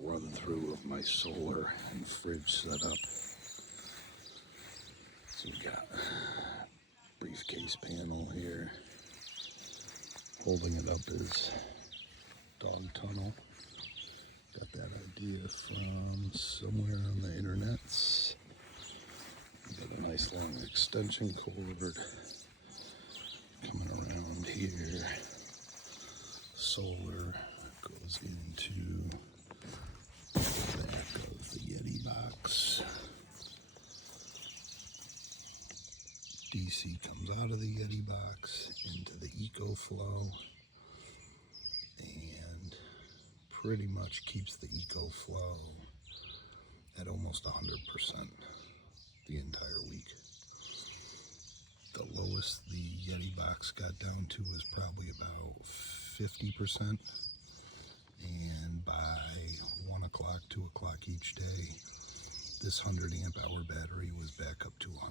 run through of my solar and fridge setup. So we got briefcase panel here. Holding it up is dog tunnel. Got that idea from somewhere on the internets. Got a nice long extension cord coming around here. Solar goes into the back of the Yeti box. DC comes out of the Yeti box into the ecoflow and pretty much keeps the ecoflow at almost 100% the entire week. The lowest the Yeti box got down to was probably about 50%, and by 1 o'clock, 2 o'clock each day, this 100 amp hour battery was back up to 100%.